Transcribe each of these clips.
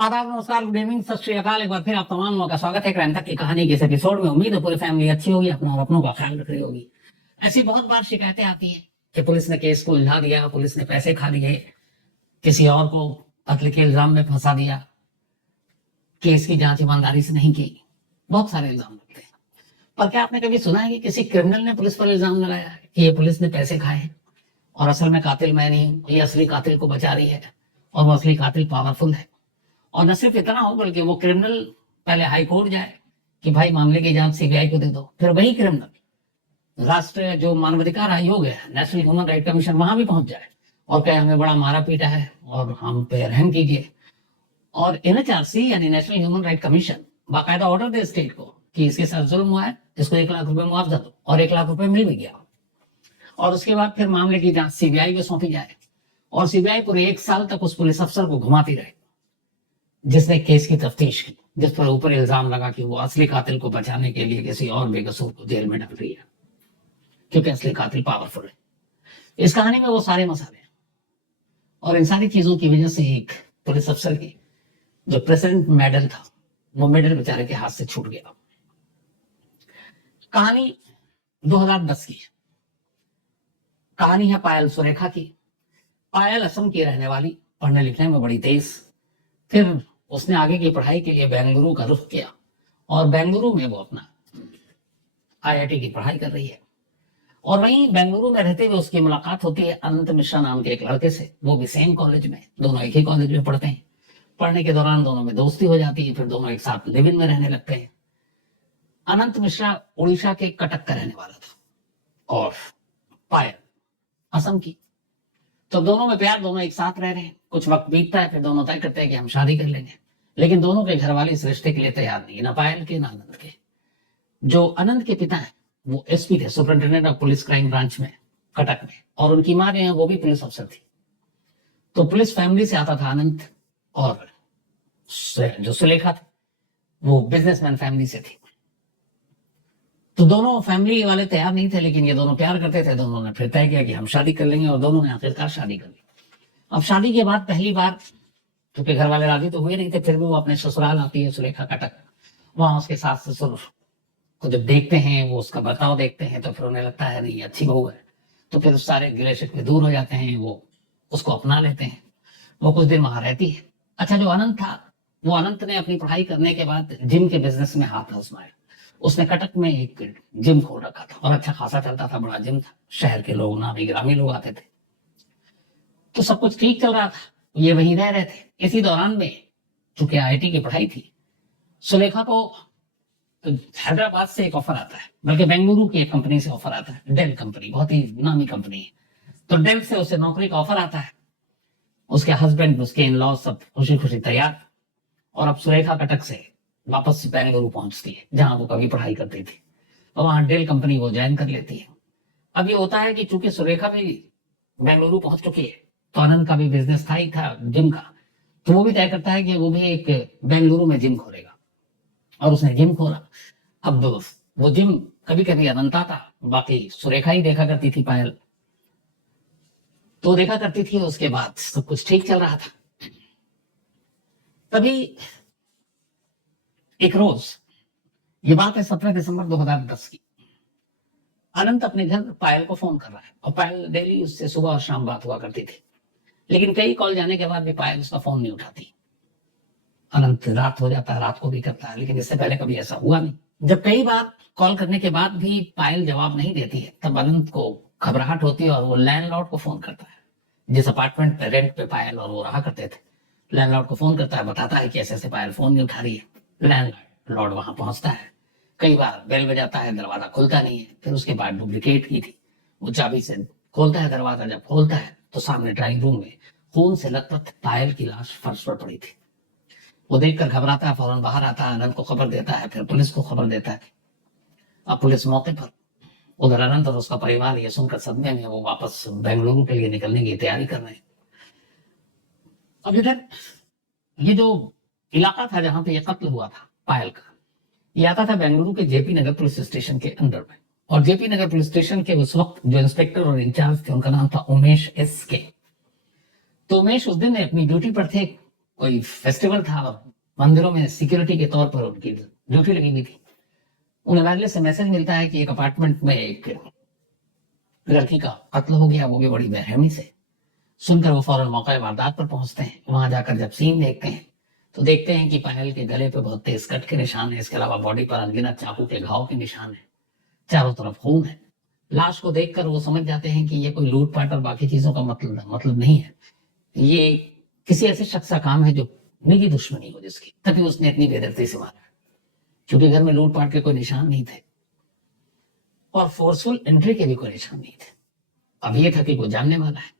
आदाब, नमस्कार, good evening, सत श्री अकाल। एक बार फिर आप तमाम लोगों का स्वागत है क्राइम तक की कहानी के इस एपिसोड में। उम्मीद है पूरी फैमिली अच्छी होगी, अपना और अपनों का ख्याल रख रही होगी। ऐसी बहुत बार शिकायतें आती हैं कि पुलिस ने केस को उलझा दिया, पुलिस ने पैसे खा लिए, किसी और को कत्ल के इल्जाम में फंसा दिया, केस की जांच ईमानदारी से नहीं की। बहुत सारे इल्जाम लगते हैं। पर क्या आपने कभी सुना है कि किसी क्रिमिनल ने पुलिस पर इल्जाम लगाया है कि ये पुलिस ने पैसे खाए और असल में कातिल मैं नहीं हूं, ये असली कातिल को बचा रही है और वो असली कातिल पावरफुल है। और न सिर्फ इतना हो बल्कि वो क्रिमिनल पहले हाई कोर्ट जाए कि भाई मामले की जांच सीबीआई को दे दो, फिर वही क्रिमिनल राष्ट्रीय जो मानवाधिकार आयोग है, नेशनल ह्यूमन राइट कमीशन, वहां भी पहुंच जाए और कहे हमें बड़ा मारा पीटा है और हम पे रहम कीजिए। और एनएचआरसी यानी नेशनल ह्यूमन राइट कमीशन बाकायदा ऑर्डर दे स्टेट को कि इसके साथ जुल्म हुआ है, इसको 1 लाख रुपए मुआवजा दो, और 1 लाख रुपए मिल भी गया। और उसके बाद फिर मामले की जांच सीबीआई को सौंपी जाए और सीबीआई पूरे 1 साल तक उस पुलिस अफसर को घुमाती रहे जिसने केस की तफ्तीश की, जिस पर ऊपर इल्जाम लगा कि वो असली कातिल को बचाने के लिए किसी और बेकसूर को जेल में डाल रही है क्योंकि असली कातिल पावरफुल है। इस कहानी में वो सारे मसाले हैं और इन सारी चीजों की वजह से एक पुलिस अफसर की जो प्रेसिडेंट मेडल था, वो मेडल बेचारे के हाथ से छूट गया। कहानी 2010 की है। कहानी है पायल सुरेखा की। पायल असम की रहने वाली, पढ़ने लिखने में बड़ी तेज। फिर उसने आगे की पढ़ाई के लिए बेंगलुरु का रुख किया और बेंगलुरु में वो अपना आईआईटी की पढ़ाई कर रही है। और वहीं बेंगलुरु में रहते हुए उसकी मुलाकात होती है अनंत मिश्रा नाम के एक लड़के से। वो भी सेम कॉलेज में, दोनों एक ही कॉलेज में पढ़ते हैं। पढ़ने के दौरान दोनों में दोस्ती हो जाती है, फिर दोनों एक साथ लिव इन में रहने लगते हैं। अनंत मिश्रा उड़ीसा के कटक का रहने वाला था और पायल असम की। तो दोनों में प्यार, दोनों एक साथ रह रहे हैं। कुछ वक्त बीतता है, फिर दोनों तय करते हैं कि हम शादी कर लेंगे। लेकिन दोनों के घर वाले इस रिश्ते के लिए तैयार नहीं, ना पायल के ना आनंद के। जो आनंद के पिता हैं वो एसपी थे, superintendent of police crime branch में कटक में, और उनकी मां जो है वो भी पुलिस अफसर थी। तो पुलिस फैमिली से आता था आनंद, और जो सुलेखा थी वो बिजनेसमैन फैमिली से थी। तो दोनों फैमिली वाले तैयार नहीं थे, लेकिन ये दोनों प्यार करते थे। दोनों ने फिर तय किया कि हम शादी कर लेंगे और दोनों ने आखिरकार शादी कर ली। अब शादी के बाद पहली बार, क्योंकि घर वाले राजी तो हुए नहीं थे, फिर भी वो अपने ससुराल आती है सुलेखा कटक। वहां उसके सास ससुर को जब देखते हैं, वो उसका बर्ताव देखते हैं, तो फिर उन्हें लगता है नहीं अच्छी बहू है। तो फिर सारे गिले शिकवे दूर हो जाते हैं, वो उसको अपना लेते हैं। वो कुछ दिन वहां रहती है। अच्छा, जो अनंत था, वो अनंत ने अपनी पढ़ाई करने के बाद जिम के बिजनेस में हाथ आजमाया। उसने कटक में एक जिम खोल रखा था और अच्छा खासा चलता था, बड़ा जिम था। शहर के लोग, नामी ग्रामीण लोग आते थे। तो सब कुछ ठीक चल रहा था, ये वहीं रह रहे थे। इसी दौरान में चूंकि आईआईटी की पढ़ाई थी, सुलेखा को हैदराबाद से एक ऑफर आता है, बल्कि बेंगलुरु की एक कंपनी से ऑफर आता है। डेल कंपनी बहुत ही नामी कंपनी है। तो डेल से उसे नौकरी का ऑफर आता है। उसके हस्बैंड, उसके इन लॉ सब खुशी खुशी तैयार, और अब सुलेखा कटक से वापस बेंगलुरु पहुंचती है जहां वो कभी पढ़ाई करती थी, और वहां डेल कंपनी वो ज्वाइन कर लेती है। अब ये होता है कि चूंकि सुलेखा भी बेंगलुरु पहुंच चुकी है, तो आनंद का भी बिजनेस था ही था जिम का। तो वो भी तय करता है कि वो भी एक बेंगलुरु में जिम खोलेगा, और उसने जिम खोला। अब वो जिम कभी कभी अनंत आता, बाकी सुरेखा ही देखा करती थी, पायल तो देखा करती थी। उसके बाद सब कुछ ठीक चल रहा था। तभी एक रोज, ये बात है 17 दिसंबर 2010 की, अनंत अपने घर पायल को फोन कर रहा है। और पायल डेली उससे सुबह और शाम बात हुआ करती थी, लेकिन कई कॉल जाने के बाद भी पायल उसका फोन नहीं उठाती। अनंत रात हो जाता है, रात को भी करता है, लेकिन इससे पहले कभी ऐसा हुआ नहीं। जब कई बार कॉल करने के बाद भी पायल जवाब नहीं देती है, तब अनंत को घबराहट होती है और वो लैंडलॉर्ड को फोन करता है। जिस अपार्टमेंट पे रेंट पे पायल और वो रहा करते थे, लैंडलॉर्ड को फोन करता है, बताता है कि ऐसे ऐसे पायल फोन नहीं उठा रही है। लैंडलॉर्ड वहां पहुंचता है, कई बार बेल बजाता है, दरवाजा खुलता नहीं है। फिर उसके बाद डुप्लीकेट की थी, वो चाबी से खोलता है दरवाजा। जब खोलता है तो सामने ड्राइंग रूम में खून से लथपथ पायल की लाश फर्श पर पड़ी थी। वो देखकर घबराता है, फौरन बाहर आता है, अनंत को खबर देता है, फिर पुलिस को खबर देता है। अब पुलिस मौके पर, उधर अनंत और उसका परिवार ये सुनकर सदमे में, वो वापस बेंगलुरु के लिए निकलने की तैयारी कर रहे हैं। अब इधर ये जो इलाका था जहां पे ये कत्ल हुआ था पायल का, ये आता था बेंगलुरु के जेपी नगर पुलिस स्टेशन के अंडर में। और जेपी नगर पुलिस स्टेशन के उस वक्त जो इंस्पेक्टर और इंचार्ज थे, उनका नाम था उमेश एस के। तो उमेश उस दिन अपनी ड्यूटी पर थे, कोई फेस्टिवल था, मंदिरों में सिक्योरिटी के तौर पर उनकी ड्यूटी लगी हुई थी। उन्हें वायरलेस से मैसेज मिलता है कि एक अपार्टमेंट में एक लड़की का कत्ल हो गया, वो भी बड़ी बेरहमी से। सुनकर वो फौरन मौका वारदात पर पहुंचते हैं। वहां जाकर जब सीन देखते हैं तो देखते हैं कि पायल के गले पे बहुत तेज कट के निशान है। इसके अलावा बॉडी पर अनगिनत चाकू के घाव के निशान है, चारों तरफ खून है। लाश को देखकर वो समझ जाते हैं कि ये कोई लूटपाट और बाकी चीजों का मतलब नहीं है, ये किसी ऐसे शख्स का काम है जो निजी दुश्मनी हो जिसकी, तभी उसने इतनी बेदर्दी से मारा। क्योंकि घर में लूटपाट के कोई निशान नहीं थे और फोर्सफुल एंट्री के भी कोई निशान नहीं थे। अब ये था कि कोई जानने वाला है।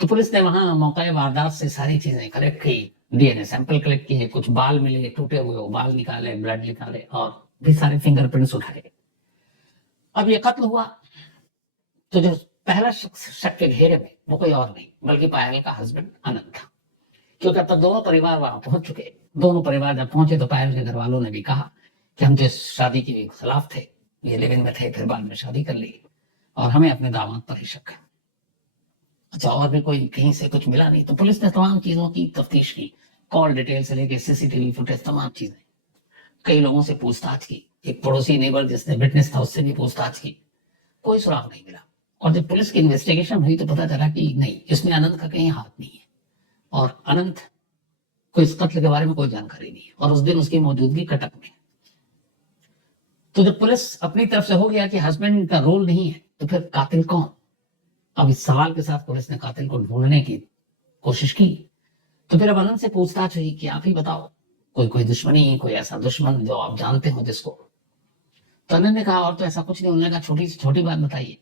तो पुलिस ने वहां मौके वारदात से सारी चीजें कलेक्ट की, डीएनए सैंपल कलेक्ट किए, कुछ बाल मिले, टूटे हुए वो बाल निकाले, ब्लड निकाले और भी सारे फिंगरप्रिंट्स उठाए। अब ये कत्ल हुआ तो जो पहला शख्स शक के घेरे में वो कोई और नहीं बल्कि पायल का हस्बैंड अनंत था। क्योंकि अब तक दोनों परिवार वहां पहुंच चुके। दोनों परिवार जब पहुंचे तो पायल के घर वालों ने भी कहा कि हम तो इस शादी के खिलाफ थे, ये लिव इन में थे, फिर बाद में शादी कर ली और हमें अपने दामाद पर ही शक है। अच्छा, और भी कोई कहीं से कुछ मिला नहीं। तो पुलिस ने तमाम चीजों की तफ्तीश की, कॉल डिटेल से लेके सीसीटीवी फुटेज, तमाम चीजें, कई लोगों से पूछताछ की। एक पड़ोसी नेबर जिसने विटनेस था उससे भी पूछताछ की, कोई सुराग नहीं मिला। और जब पुलिस की इन्वेस्टिगेशन हुई तो पता चला कि नहीं, इसमें अनंत का कहीं हाथ नहीं है और अनंत को इस कत्ल के बारे में कोई जानकारी नहीं है और उस दिन उसकी मौजूदगी कटक में। तो जब पुलिस अपनी तरफ से हो गया कि हस्बैंड का रोल नहीं है तो फिर कातिल कौन? अब इस सवाल के साथ पुलिस ने कातिल को ढूंढने की कोशिश की। तो फिर अब अनंत से पूछताछ हुई कि आप ही बताओ, कोई दुश्मनी, कोई ऐसा दुश्मन जो आप जानते हो जिसको। तो अनंत ने कहा और तो ऐसा कुछ नहीं। उन्होंने कहा छोटी से छोटी बात बताइए।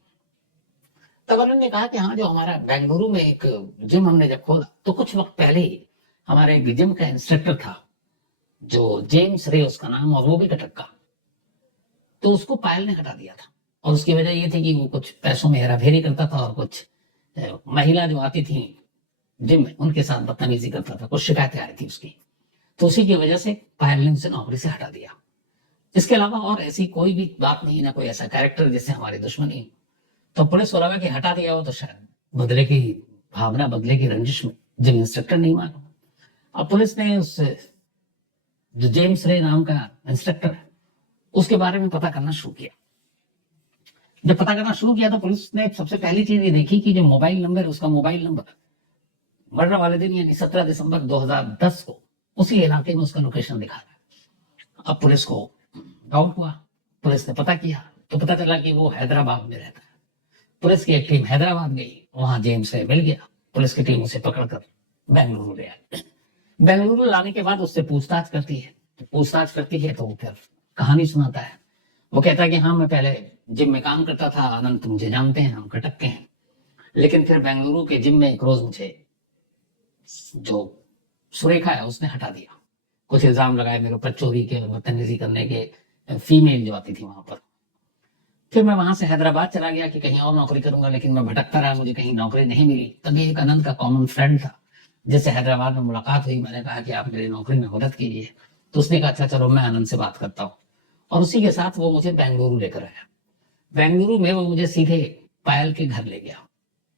तब अनंत ने कहा कि हाँ, जो हमारा बेंगलुरु में एक जिम हमने जब खोला तो कुछ वक्त पहले ही हमारे एक जिम का इंस्ट्रक्टर था जो जेम्स रे उसका नाम, और वो भी कटक का। तो उसको पायल ने हटा दिया था और उसकी वजह ये थी कि वो कुछ पैसों में हेराफेरी करता था और कुछ महिला जो आती थी जिम में उनके साथ बदतमीजी करता था, कुछ शिकायतें आ रही थी उसकी। तो उसी की वजह से पायल ने उसे नौकरी से हटा दिया। इसके अलावा और ऐसी कोई भी बात नहीं, ना कोई ऐसा कैरेक्टर जिससे हमारी दुश्मनी। तो पुलिस को लगा कि हटा दिया हो तो शायद बदले की भावना, बदले की रंजिश में जिम इंस्ट्रक्टर नहीं माना। अब पुलिस ने उस जो जेम्स रे नाम का इंस्ट्रक्टर है उसके बारे में पता करना शुरू किया। जब पता करना शुरू किया तो पुलिस ने सबसे पहली चीज ये देखी कि जो मोबाइल नंबर, उसका मोबाइल नंबर मर्डर वाले दिन यानी 17 दिसंबर 2010 को उसी इलाके में उसका लोकेशन दिखा रहा है। अब पुलिस को डाउट हुआ, पुलिस ने पता किया तो पता चला कि वो हैदराबाद में रहता है। पुलिस की एक टीम हैदराबाद गई, वहां जेम्स से मिल गया। पुलिस की टीम उसे पकड़कर बेंगलुरु ले आई। बेंगलुरु लाने के बाद उससे पूछताछ करती है। पूछताछ करती है तो फिर कहानी सुनाता है। वो कहता है कि हाँ, मैं पहले जिम में काम करता था, अनंत मुझे जानते हैं, हम कटक के हैं। लेकिन फिर बेंगलुरु के जिम में एक रोज मुझे जो सुरेखा है उसने हटा दिया। कुछ इल्जाम लगाए मेरे ऊपर चोरी के, बदतमीजी करने के, फीमेल जो आती थी वहां पर। फिर मैं वहां से हैदराबाद चला गया कि कहीं और नौकरी करूंगा, लेकिन मैं भटकता रहा, मुझे कहीं नौकरी नहीं मिली। तभी एक अनंत का कॉमन फ्रेंड था जिससे हैदराबाद में मुलाकात हुई। मैंने कहा कि आप मेरी नौकरी में मदद कीजिए। तो उसने कहा अच्छा चलो, मैं अनंत से बात करता हूँ। और उसी के साथ वो मुझे बेंगलुरु लेकर आया। बेंगलुरु में वो मुझे सीधे पायल के घर ले गया।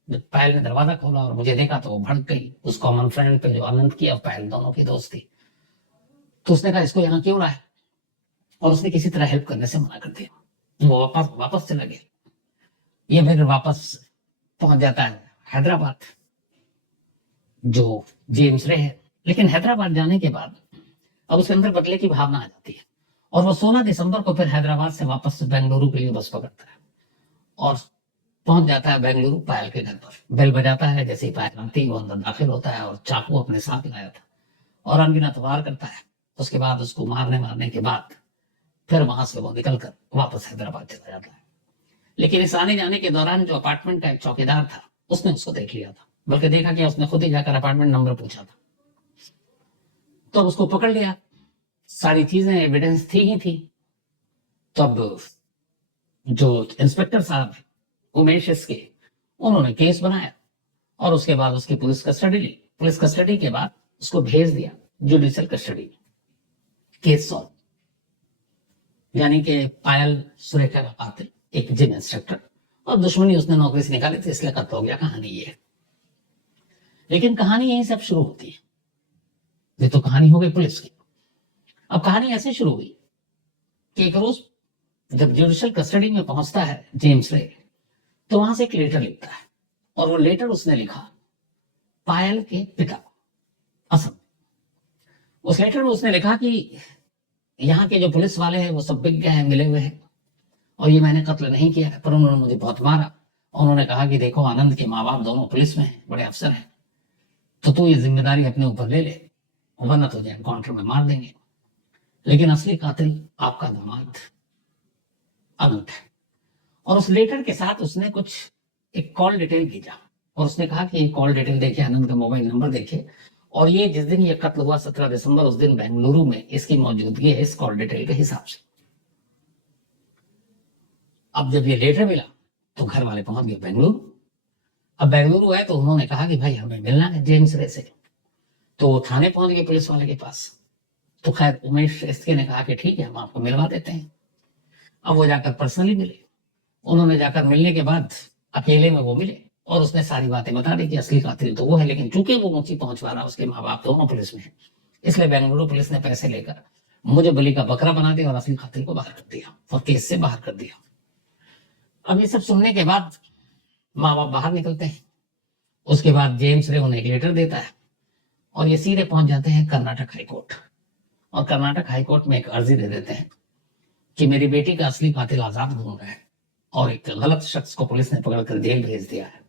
जब पायल ने दरवाजा खोला और मुझे देखा तो वो भड़क गई उस कॉमन फ्रेंड पे जो अनंत की और पायल दोनों की दोस्त थी। तो उसने कहा इसको यहाँ क्यों लाया, और उसने किसी तरह हेल्प करने से मना कर दिया। वो वापस चला गया। ये फिर वापस पहुंच जाता है हैदराबाद, जो जेम्स रे है। लेकिन हैदराबाद जाने के बाद अब उसके अंदर बदले की भावना आ जाती है और वो 16 दिसंबर को फिर हैदराबाद से वापस बेंगलुरु के लिए बस पकड़ता है और पहुंच जाता है बेंगलुरु पायल के घर पर। बेल बजाता है, जैसे ही पायल आती वो अंदर दाखिल होता है और चाकू अपने साथ लाया था और अनगिनत वार करता है। उसके बाद उसको मारने के बाद फिर वहां से वो निकलकर वापस हैदराबाद चला जाता है। लेकिन इस आने जाने के दौरान जो अपार्टमेंट का एक चौकीदार था उसने उसको देख लिया था, बल्कि देखा कि उसने खुद ही जाकर अपार्टमेंट नंबर पूछा था। तो उसको पकड़ लिया। सारी चीजें एविडेंस थी ही थी। तब जो इंस्पेक्टर साहब उमेश इसके, उन्होंने केस बनाया और उसके बाद उसकी पुलिस कस्टडी ली। पुलिस कस्टडी के बाद उसको भेज दिया जुडिशियल कस्टडी में। केस सॉल्व, यानी कि पायल सुरेखा का कातिल एक जिम इंस्ट्रक्टर, और दुश्मनी उसने नौकरी से निकाली थी इसलिए कत्ल हो गया। कहानी ये है। लेकिन कहानी यही सब शुरू होती है। ये तो कहानी हो गई पुलिस की। अब कहानी ऐसे शुरू हुई कि एक रोज जब जुडिशियल कस्टडी में पहुंचता है जेम्स रे, तो वहां से एक लेटर लिखता है, और वो लेटर उसने लिखा पायल के पिता असम। उस लेटर में उसने लिखा कि यहाँ के जो पुलिस वाले हैं वो सब बिक गए हैं, मिले हुए हैं, और ये मैंने कत्ल नहीं किया है, पर उन्होंने मुझे बहुत मारा। उन्होंने कहा कि देखो आनंद के माँ बाप दोनों पुलिस में हैं, बड़े अफसर हैं, तो तू ये जिम्मेदारी अपने ऊपर ले ले, वरना तुझे एनकाउंटर में मार देंगे। लेकिन असली कातिल आपका दामाद अनंत है। और उस लेटर के साथ उसने कुछ एक कॉल डिटेल भेजा, और उसने कहा कि ये कॉल डिटेल देखिए, आनंद का मोबाइल नंबर देखिए, और ये जिस दिन ये कत्ल हुआ 17 दिसंबर, उस दिन बेंगलुरु में इसकी मौजूदगी है इस कॉल डिटेल के हिसाब से। अब जब ये लेटर मिला तो घर वाले पहुंच गए बेंगलुरु। अब बेंगलुरु है तो उन्होंने कहा कि भाई हमें मिलना है जेम्स रे से, तो वो थाने पहुंच गए पुलिस वाले के पास। तो खैर उमेश एसके ने कहा कि ठीक है, हम आपको मिलवा देते हैं। अब वो जाकर पर्सनली मिले। उन्होंने जाकर मिलने के बाद अकेले में वो मिले, और उसने सारी बातें बता दी कि असली कातिल तो वो है, लेकिन चूंकि वो मुझे पहुंच पा रहा, उसके माँ बाप दोनों पुलिस में है, इसलिए बेंगलुरु पुलिस ने पैसे लेकर मुझे बलि का बकरा बना दिया और असली कातिल को बाहर कर दिया और केस से बाहर कर दिया। अब ये सब सुनने के बाद माँ बाप बाहर निकलते हैं। उसके बाद जेम्स रे उन्हें एक लेटर देता है, और ये सीधे पहुंच जाते हैं कर्नाटक हाईकोर्ट, और कर्नाटक हाईकोर्ट में एक अर्जी दे देते हैं कि मेरी बेटी का असली कातिल आजाद घूम रहा है, और एक गलत शख्स को पुलिस ने पकड़कर जेल भेज दिया है,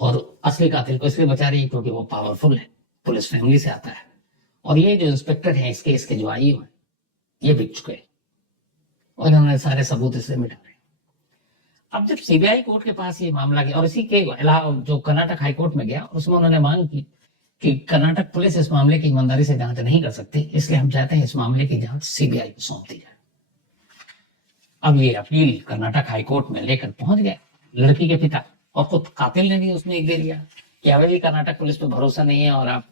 और असली कातिल को इसलिए बचा रही है क्योंकि वो पावरफुल है, पुलिस फैमिली से आता है, और ये जो इंस्पेक्टर है इस केस के जो आईओ है ये बिक चुके हैं, और इन्होंने सारे सबूत इससे मिटा रहे। अब जब सीबीआई कोर्ट के पास ये मामला गया, और इसी के अलावा जो कर्नाटक हाईकोर्ट में गया, उसमें उन्होंने मांग की कि कर्नाटक पुलिस इस मामले की ईमानदारी से जांच नहीं कर सकती, इसलिए हम चाहते हैं इस मामले की जांच सीबीआई को सौंप दी जाए। अब ये अपील कर्नाटक हाईकोर्ट में लेकर पहुंच गए लड़की के पिता, और खुद कातिल ने भी उसमें एक दे दिया कि अभी भी कर्नाटक पुलिस पे भरोसा नहीं है और आप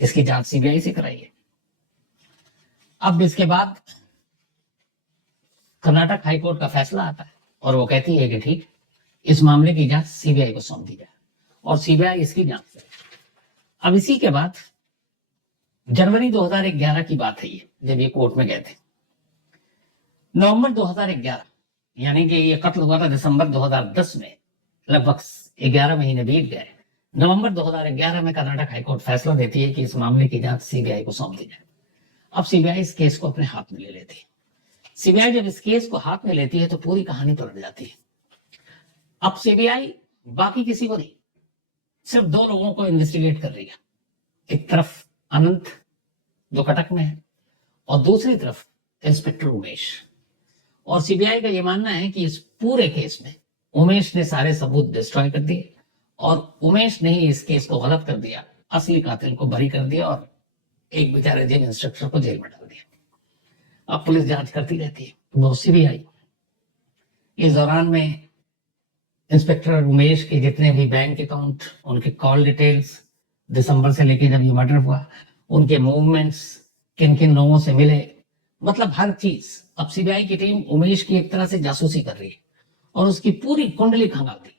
इसकी जांच सीबीआई से कराइए। अब इसके बाद कर्नाटक हाईकोर्ट का फैसला आता है, और वो कहती है कि ठीक, इस मामले की जांच सीबीआई को सौंप दी जाए, और सीबीआई इसकी जांच करे। अब इसी के बाद जनवरी 2011 की बात है ये, जब ये कोर्ट में गए थे। नवंबर 2011 यानी कि ये कत्ल हुआ था दिसंबर 2010 में, लगभग 11 महीने बीत गए। नवंबर 2011 में कर्नाटक हाईकोर्ट फैसला देती है कि इस मामले की जांच सीबीआई को सौंप दी जाए। अब सीबीआई इस केस को अपने हाथ में ले लेती है। सीबीआई जब इस केस को हाथ में लेती है तो पूरी कहानी पलट जाती है। अब सीबीआई बाकी किसी को नहीं, सिर्फ दो लोगों को इन्वेस्टिगेट कर रही है। एक तरफ अनंत जो कटक में है, और दूसरी तरफ इंस्पेक्टर उमेश। और सीबीआई का यह मानना है कि इस पूरे केस में उमेश ने सारे सबूत डिस्ट्रॉय कर दिए, और उमेश ने ही इस केस को गलत कर दिया, असली कातिल को बरी कर दिया, और एक बेचारे जेल इंस्ट्रक्टर को जेल में डाल दिया। अब पुलिस जांच करती रहती है, वो सीबीआई। इस दौरान में इंस्पेक्टर उमेश के जितने भी बैंक अकाउंट, उनके कॉल डिटेल्स, दिसंबर से लेके जब ये मर्डर हुआ, उनके मूवमेंट्स, किन किन लोगों से मिले, मतलब हर चीज। अब सीबीआई की टीम उमेश की एक तरह से जासूसी कर रही है, और उसकी पूरी कुंडली खंगालती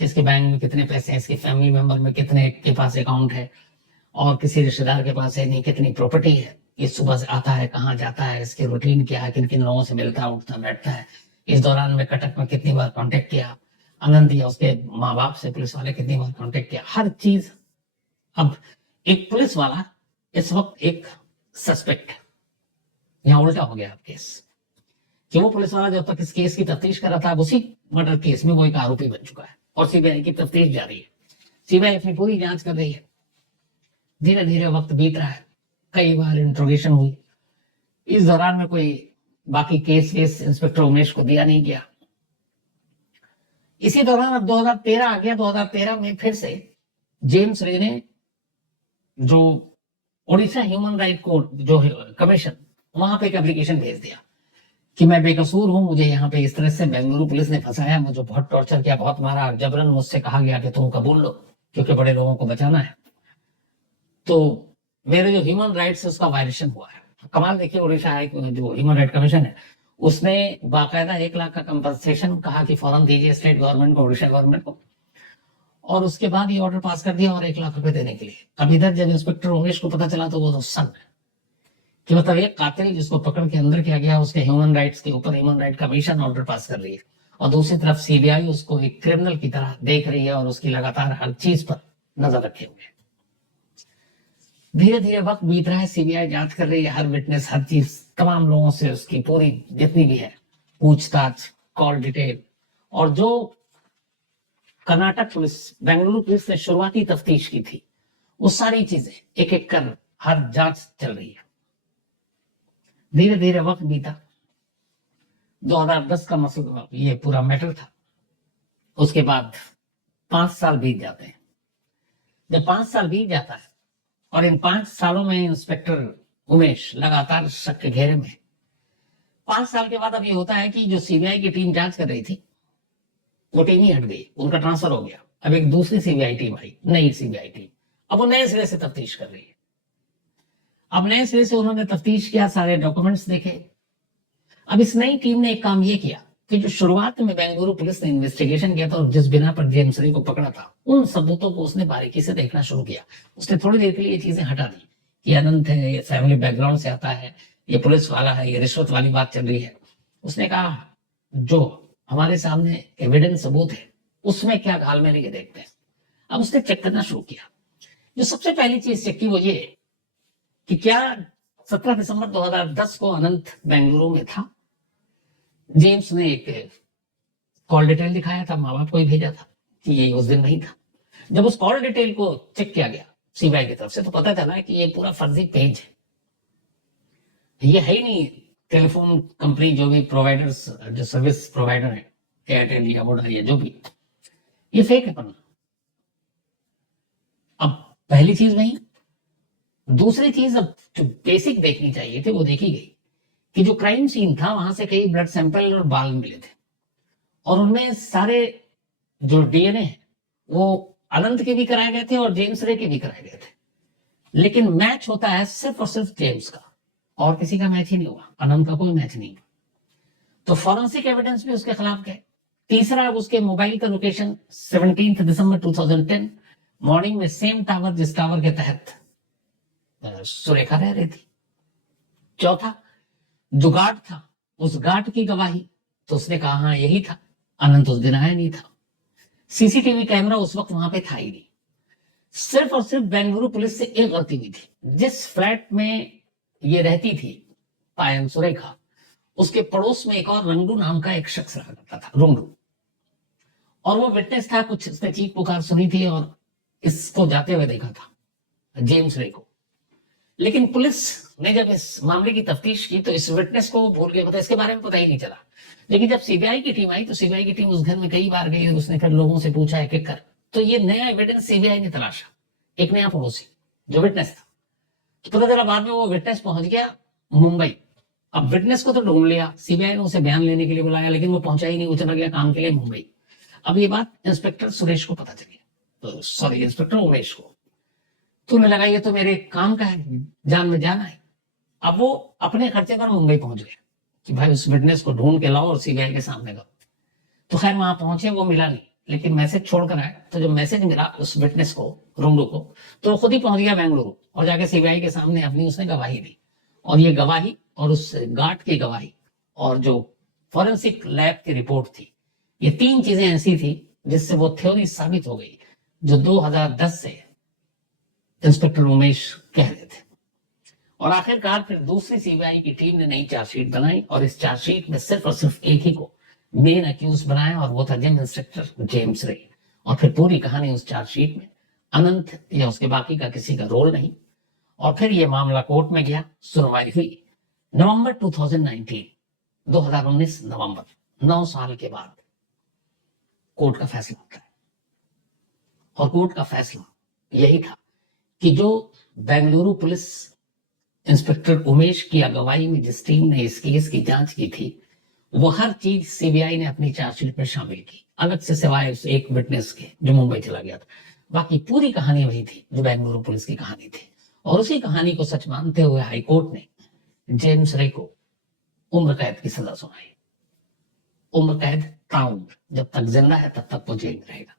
कि इसके बैंक में कितने पैसे हैं, इसके फैमिली मेंबर में कितने के पास अकाउंट है, और किसी रिश्तेदार के पास है नहीं, कितनी प्रॉपर्टी है, ये सुबह से आता है, कहाँ जाता है, इसके रूटीन क्या है, किन किन लोगों से मिलता है, उठता बैठता है, इस दौरान में कटक में कितनी बार कांटेक्ट किया आनंद या उसके माँ बाप से, पुलिस वाले कितनी बार कांटेक्ट किया, हर चीज। अब एक पुलिस वाला इस वक्त एक सस्पेक्ट, यहां उल्टा हो गया केस, कि वो पुलिस वाला जब तक इस केस की तफ्तीश कर रहा था, उसी मर्डर केस में वो एक आरोपी बन चुका है, और सीबीआई की तफ्तीश जारी है। सीबीआई अपनी पूरी जांच कर रही है। धीरे धीरे वक्त बीत रहा है, कई बार इंट्रोगेशन हुई। इस दौरान में कोई बाकी केस इंस्पेक्टर उमेश को दिया नहीं गया। इसी दौरान अब 2013 आ गया। 2013 में फिर से जेम्स रे ने जो ओडिशा ह्यूमन राइट कोर्ट जो कमीशन, वहां पे एक एप्लीकेशन भेज दिया कि मैं बेकसूर हूं, मुझे यहाँ पे इस तरह से बेंगलुरु पुलिस ने फंसाया, मुझे बहुत टॉर्चर किया, बहुत मारा, जबरन मुझसे कहा गया कि तुम कबूल लो क्योंकि बड़े लोगों को बचाना है। तो मेरे जो ह्यूमन राइट्स है उसका वायलेशन हुआ है। कमाल देखिए, उड़ीसा जो ह्यूमन राइट कमीशन है उसने बाकायदा 1 लाख का कंपनसेशन कहा कि फौरन दीजिए स्टेट गवर्नमेंट को, उड़ीसा गवर्नमेंट को। और उसके बाद ये ऑर्डर पास कर दिया और 1 लाख रुपए देने के लिए। अब इधर जब इंस्पेक्टर उमेश को पता चला तो वो तो सन कि मतलब एक कातिल जिसको पकड़ के अंदर किया गया उसके ह्यूमन राइट्स के ऊपर human right commission order pass कर रही है, और दूसरी तरफ सीबीआई उसको एक क्रिमिनल की तरह देख रही है और उसकी लगातार हर चीज पर नजर रखे हुए है। धीरे धीरे वक्त बीत रहा है, सीबीआई जांच कर रही है, हर विटनेस हर चीज तमाम लोगों से उसकी पूरी जितनी भी है पूछताछ, कॉल डिटेल, और जो कर्नाटक पुलिस, बेंगलुरु पुलिस ने शुरुआती तफ्तीश की थी वो सारी चीजें एक एक कर हर जांच चल रही है। धीरे धीरे वक्त बीता, 2010 का मसला ये पूरा मैटर था। उसके बाद 5 साल बीत जाते हैं। जब 5 साल बीत जाता है और इन 5 सालों में इंस्पेक्टर उमेश लगातार शक के घेरे में, 5 साल के बाद अब ये होता है कि जो सीबीआई की टीम जांच कर रही थी वो टीम ही हट गई, उनका ट्रांसफर हो गया। अब एक दूसरी सीबीआई टीम आई, नई सीबीआई टीम, अब वो नए सिरे से तफ्तीश कर रही है। अब नए सिरे से उन्होंने तफ्तीश किया, सारे डॉक्यूमेंट्स देखे। अब इस नई टीम ने एक काम ये किया कि जो शुरुआत में बेंगलुरु पुलिस ने इन्वेस्टिगेशन किया था और जिस बिना पर जेम्स रे को पकड़ा था, उन सबूतों को उसने बारीकी से देखना शुरू किया। उसने थोड़ी देर के लिए ये चीजें हटा दी कि अनंत है, ये फैमिली बैकग्राउंड से आता है, ये पुलिस वाला है, ये रिश्वत वाली बात चल रही है। उसने कहा जो हमारे सामने एविडेंस सबूत है उसमें क्या घालमेल ये देखते हैं। अब उसने चेक करना शुरू किया। जो सबसे पहली चीज चेक की वो ये कि क्या 17 दिसंबर 2010 को अनंत बेंगलुरु में था। जेम्स ने एक कॉल डिटेल दिखाया था, माँ बाप को ही भेजा था कि ये उस दिन नहीं था। जब उस कॉल डिटेल को चेक किया गया सीबीआई की तरफ से तो पता चला कि ये पूरा फर्जी पेज है, ये है ही नहीं टेलीफोन कंपनी जो भी प्रोवाइडर्स, जो सर्विस प्रोवाइडर है, एयरटेल या वोडा या जो भी, ये फेक है पन्ना। अब पहली चीज वही। दूसरी चीज अब जो बेसिक देखनी चाहिए थी वो देखी गई कि जो क्राइम सीन था वहां से कई ब्लड सैंपल और बाल मिले थे, और उनमें सारे जो डीएनए है वो अनंत के भी कराए गए थे और जेम्स रे के भी कराए गए थे, लेकिन मैच होता है सिर्फ और सिर्फ जेम्स का, और किसी का मैच ही नहीं हुआ, अनंत का कोई मैच नहीं। तो फॉरेंसिक एविडेंस भी उसके खिलाफ गए। तीसरा, उसके मोबाइल का लोकेशन 17 दिसंबर 2010 मॉर्निंग में सेम टावर जिस टावर के तहत सुरेखा रह रही थी। चौथा, जो गार्ड था उस गार्ड की गवाही, तो उसने कहा हाँ यही था, अनंत उस दिन आया नहीं था। सीसीटीवी कैमरा उस वक्त वहां पे था ही नहीं। सिर्फ और सिर्फ बेंगलुरु पुलिस से एक गलती हुई थी। जिस फ्लैट में ये रहती थी पायल सुरेखा, उसके पड़ोस में एक और रंगू नाम का एक शख्स रहा करता था, रंगू, और वो विटनेस था। कुछ इसने चीख पुकार सुनी थी और इसको जाते हुए देखा था, जेम्स रे को। लेकिन पुलिस ने जब इस मामले की तफ्तीश की तो इस विटनेस को भूल गए, मतलब इसके बारे में पता ही नहीं चला। लेकिन जब सीबीआई की टीम आई तो सीबीआई की टीम उस घर में कई बार गई, उसने फिर लोगों से पूछा एक एक कर, तो ये नया एविडेंस सीबीआई ने तलाशा, एक नया पड़ोसी जो विटनेस था। तो पता चला बाद में वो विटनेस पहुंच गया मुंबई। अब विटनेस को तो ढूंढ लिया, सीबीआई ने उसे बयान लेने के लिए बुलाया, लेकिन वो पहुंचा ही नहीं, वो चला गया काम के लिए मुंबई। अब ये बात इंस्पेक्टर सुरेश को पता चली, तो सॉरी इंस्पेक्टर उमेश को, तो उन्हें लगा ये तो मेरे काम का है, जान में जाना है। अब वो अपने खर्चे पर मुंबई पहुंच गए कि भाई उस विटनेस को ढूंढ के लाओ और सीबीआई के सामने लाओ। तो खैर वहां पहुंचे, वो मिला नहीं, लेकिन मैसेज छोड़कर आए। तो जब मैसेज मिला उस विटनेस को, रुंगडू को, तो वो खुद ही पहुंच गया बेंगलुरु और जाके सीबीआई के सामने अपनी उसने गवाही दी। और ये गवाही और उस गार्ड की गवाही और जो फॉरेंसिक लैब की रिपोर्ट थी, ये 3 चीजें ऐसी थी जिससे वो थ्योरी साबित हो गई जो 2010 से इंस्पेक्टर उमेश कह रहे थे। और आखिरकार फिर दूसरी सीबीआई की टीम ने नई चार्जशीट बनाई और इस चार्जशीट में सिर्फ और सिर्फ एक ही को मेन अक्यूज बनाया और वो था जिम इंस्पेक्टर जेम्स रे। और फिर पूरी कहानी उस चार्जशीट में अनंत या उसके बाकी का किसी का रोल नहीं। और फिर ये मामला कोर्ट में गया, सुनवाई हुई नवंबर 2019 नवंबर, 9 साल के बाद कोर्ट का फैसला होता है। और कोर्ट का फैसला यही था कि जो बेंगलुरु पुलिस इंस्पेक्टर उमेश की अगुवाई में जिस टीम ने इस केस की जांच की थी, वो हर चीज सीबीआई ने अपनी चार्जशीट में शामिल की, अलग से सिवाय उस एक विटनेस के जो मुंबई चला गया था। बाकी पूरी कहानी वही थी जो बेंगलुरु पुलिस की कहानी थी। और उसी कहानी को सच मानते हुए हाईकोर्ट ने जेम्स रे को उम्र कैद की सजा सुनाई। उम्र कैद, प्राउंड, जब तक जिंदा है तब तक वो जेल में रहेगा।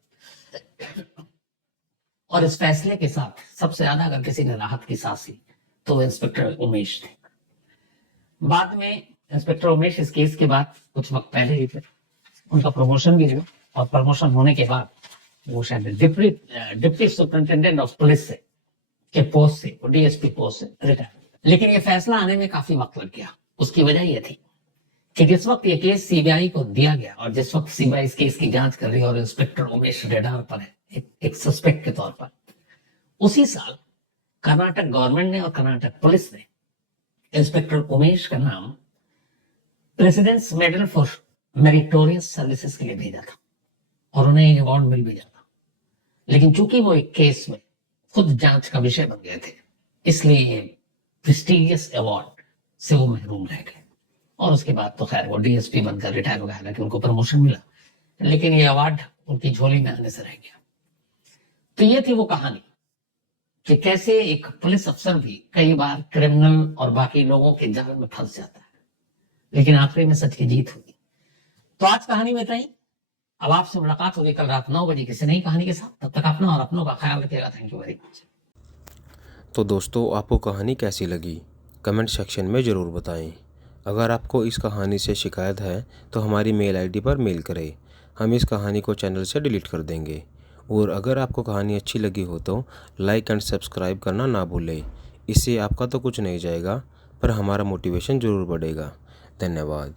और इस फैसले के साथ सबसे ज्यादा अगर किसी ने राहत की सांस ली तो वो इंस्पेक्टर उमेश थे। बाद में इंस्पेक्टर उमेश इस केस के बाद कुछ वक्त पहले ही थे, उनका प्रमोशन भी हुआ और प्रमोशन होने के बाद वो शायद डिप्टी सुपरिंटेंडेंट ऑफ पुलिस से के पोस्ट से, डीएसपी पोस्ट से रिटायर। लेकिन ये फैसला आने में काफी वक्त लग गया। उसकी वजह ये थी कि जिस वक्त ये केस सीबीआई को दिया गया और जिस वक्त सीबीआई इस केस की जांच कर रही है और इंस्पेक्टर उमेश रेडार पर है एक सस्पेक्ट के तौर पर, उसी साल कर्नाटक गवर्नमेंट ने और कर्नाटक पुलिस ने इंस्पेक्टर उमेश का नाम president's medal for meritorious services के लिए भेजा था और उन्हें एक अवार्ड मिल भी जाता। लेकिन चूंकि वो एक केस में खुद जांच का विषय बन गए थे, इसलिए प्रेस्टिजियस अवार्ड से वो महरूम रह गए। और उसके बाद तो खैर वो डीएसपी बनकर रिटायर हो गया, हालांकि उनको प्रमोशन मिला, लेकिन ये अवार्ड उनकी झोली में आने से रह गया। तो ये थी वो कहानी कि कैसे एक पुलिस अफसर भी कई बार क्रिमिनल और बाकी लोगों के जाल में फंस जाता है, लेकिन आखिरी में सच की जीत हुई। तो आज कहानी में इतना ही। अब आपसे मुलाकात होगी कल रात 9 बजे किसी नई कहानी के साथ। तब तक अपना और अपनों का ख्याल रखिएगा। Thank you very much. तो दोस्तों, आपको कहानी कैसी लगी कमेंट सेक्शन में ज़रूर बताएं। अगर आपको इस कहानी से शिकायत है तो हमारी मेल आईडी पर मेल करें, हम इस कहानी को चैनल से डिलीट कर देंगे। और अगर आपको कहानी अच्छी लगी हो तो लाइक एंड सब्सक्राइब करना ना भूलें। इससे आपका तो कुछ नहीं जाएगा, पर हमारा मोटिवेशन ज़रूर बढ़ेगा। धन्यवाद।